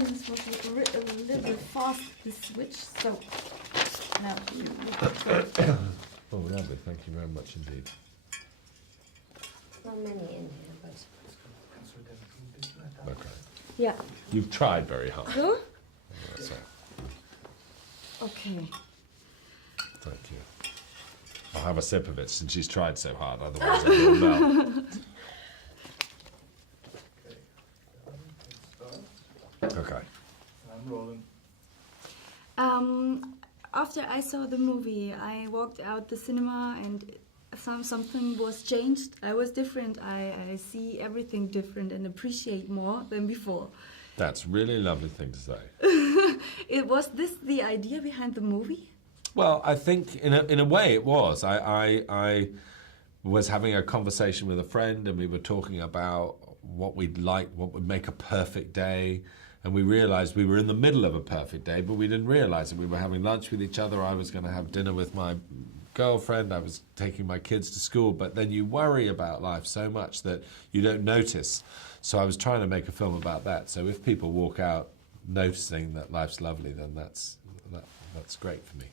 this was a little bit fast, the switch, so now you Oh, lovely. Thank you very much indeed. Not many in here, but... Okay. Yeah. You've tried very hard. Huh? That's all. Okay. Thank you. I'll have a sip of it since she's tried so hard, otherwise it will melt. Okay. I'm rolling. After I saw the movie, I walked out the cinema and something was changed. I was different. I see everything different and appreciate more than before. That's really a lovely thing to say. Was this the idea behind the movie? Well, I think in a way it was. I was having a conversation with a friend and we were talking about what we'd like, what would make a perfect day. And we realized we were in the middle of a perfect day, but we didn't realize it. We were having lunch with each other. I was going to have dinner with my girlfriend. I was taking my kids to school. But then you worry about life so much that you don't notice. So I was trying to make a film about that. So if people walk out noticing that life's lovely, then that's great for me.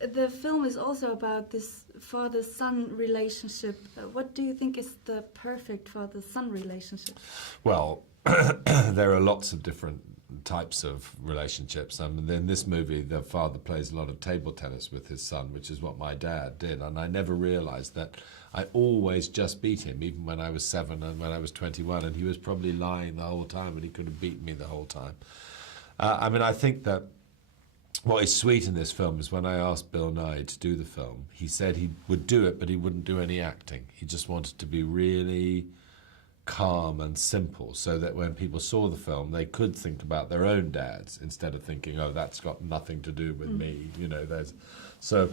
The film is also about this father-son relationship. What do you think is the perfect father-son relationship? Well, there are lots of different types of relationships. In this movie, the father plays a lot of table tennis with his son, which is what my dad did. And I never realized that I always just beat him, even when I was 7 and when I was 21. And he was probably lying the whole time and he could have beaten me the whole time. I think that what is sweet in this film is when I asked Bill Nye to do the film, he said he would do it, but he wouldn't do any acting. He just wanted to be really calm and simple so that when people saw the film, they could think about their own dads instead of thinking, oh, that's got nothing to do with me. So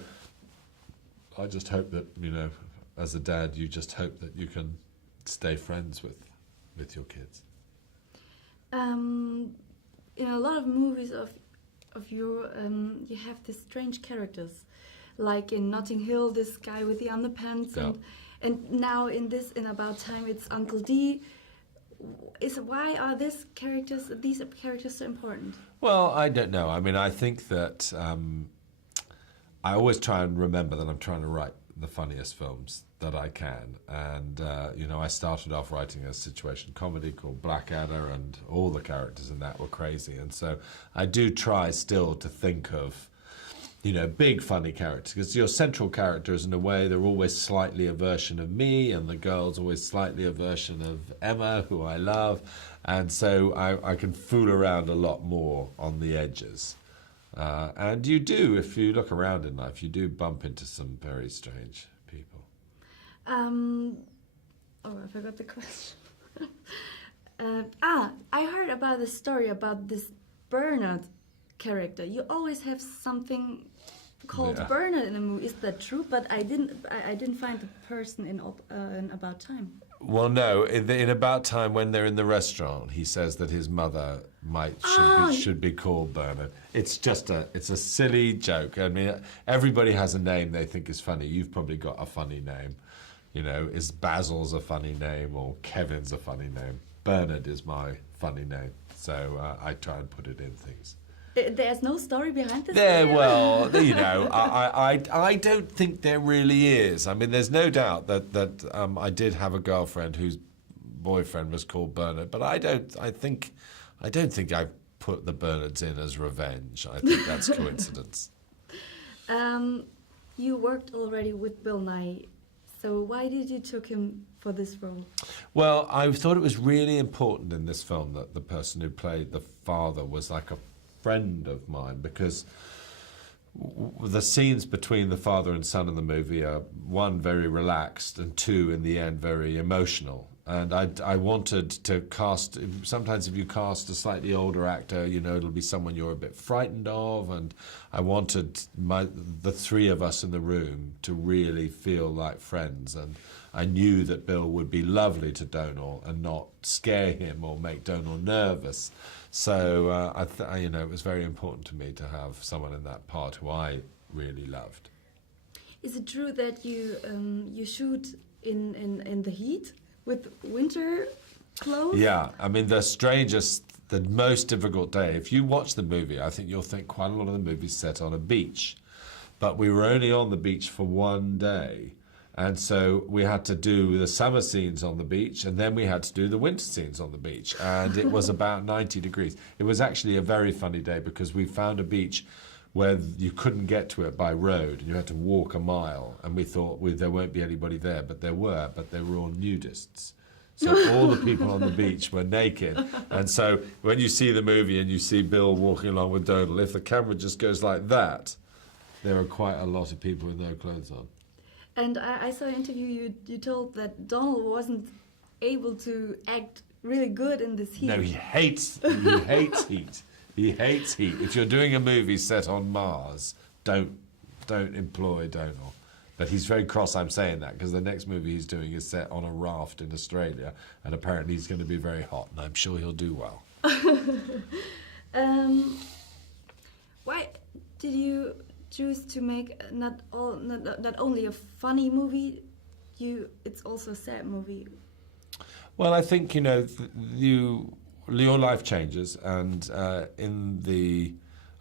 I just hope that, as a dad, you just hope that you can stay friends with your kids. In a lot of movies of your, you have these strange characters, like in Notting Hill, this guy with the underpants, Yeah. and now in About Time, it's Uncle D. Why are these characters so important? Well, I don't know. I think that I always try and remember that I'm trying to write the funniest films that I can. And, I started off writing a situation comedy called Blackadder, and all the characters in that were crazy. And so I do try still to think of, big funny characters, because your central characters, in a way, they're always slightly a version of me, and the girl's always slightly a version of Emma, who I love. And so I can fool around a lot more on the edges. And you do, if you look around in life, you do bump into some very strange people. I forgot the question. I heard about the story about this Bernard character. You always have something called Bernard in a movie. Is that true? But I didn't find the person in About Time. Well, no. In About Time, when they're in the restaurant, he says that his mother should be called Bernard. It's a silly joke. Everybody has a name they think is funny. You've probably got a funny name. Is Basil's a funny name, or Kevin's a funny name? Bernard is my funny name. So I try and put it in things. There's no story behind this? I don't think there really is. There's no doubt that I did have a girlfriend whose boyfriend was called Bernard, but I don't think I've put the Bernards in as revenge. I think that's coincidence. You worked already with Bill Nye, so why did you took him for this role? Well, I thought it was really important in this film that the person who played the father was like a friend of mine, because the scenes between the father and son in the movie are, 1, very relaxed, and 2, in the end, very emotional. And I wanted to cast, sometimes if you cast a slightly older actor, it'll be someone you're a bit frightened of, and I wanted the 3 of us in the room to really feel like friends. And I knew that Bill would be lovely to Donal and not scare him or make Donal nervous. So it was very important to me to have someone in that part who I really loved. Is it true that you shoot in the heat with winter clothes? Yeah, I mean, the most difficult day, if you watch the movie, I think you'll think quite a lot of the movie's set on a beach. But we were only on the beach for one day. And so we had to do the summer scenes on the beach, and then we had to do the winter scenes on the beach. And it was about 90 degrees. It was actually a very funny day because we found a beach where you couldn't get to it by road, and you had to walk a mile. And we thought there won't be anybody there, but they were all nudists. So all the people on the beach were naked. And so when you see the movie and you see Bill walking along with Donald, if the camera just goes like that, there are quite a lot of people with no clothes on. And I saw an interview, you told that Donald wasn't able to act really good in this heat. No, he hates heat. He hates heat. If you're doing a movie set on Mars, don't employ Donald. But he's very cross I'm saying that, because the next movie he's doing is set on a raft in Australia, and apparently he's going to be very hot, and I'm sure he'll do well. Why did you choose to make not only a funny movie, it's also a sad movie? Well, I think, your life changes, and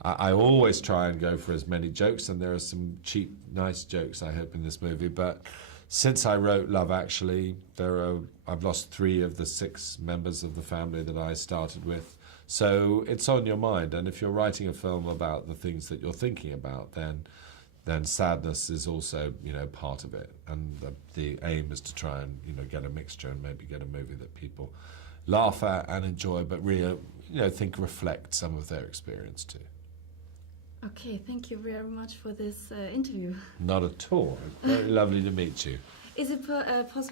I always try and go for as many jokes, and there are some cheap, nice jokes, I hope, in this movie. But since I wrote Love Actually, I've lost 3 of the 6 members of the family that I started with. So it's on your mind, and if you're writing a film about the things that you're thinking about, then sadness is also, part of it. And the aim is to try and, get a mixture and maybe get a movie that people laugh at and enjoy, but really, think reflect some of their experience too. Okay, thank you very much for this interview. Not at all. Very lovely to meet you. Is it possible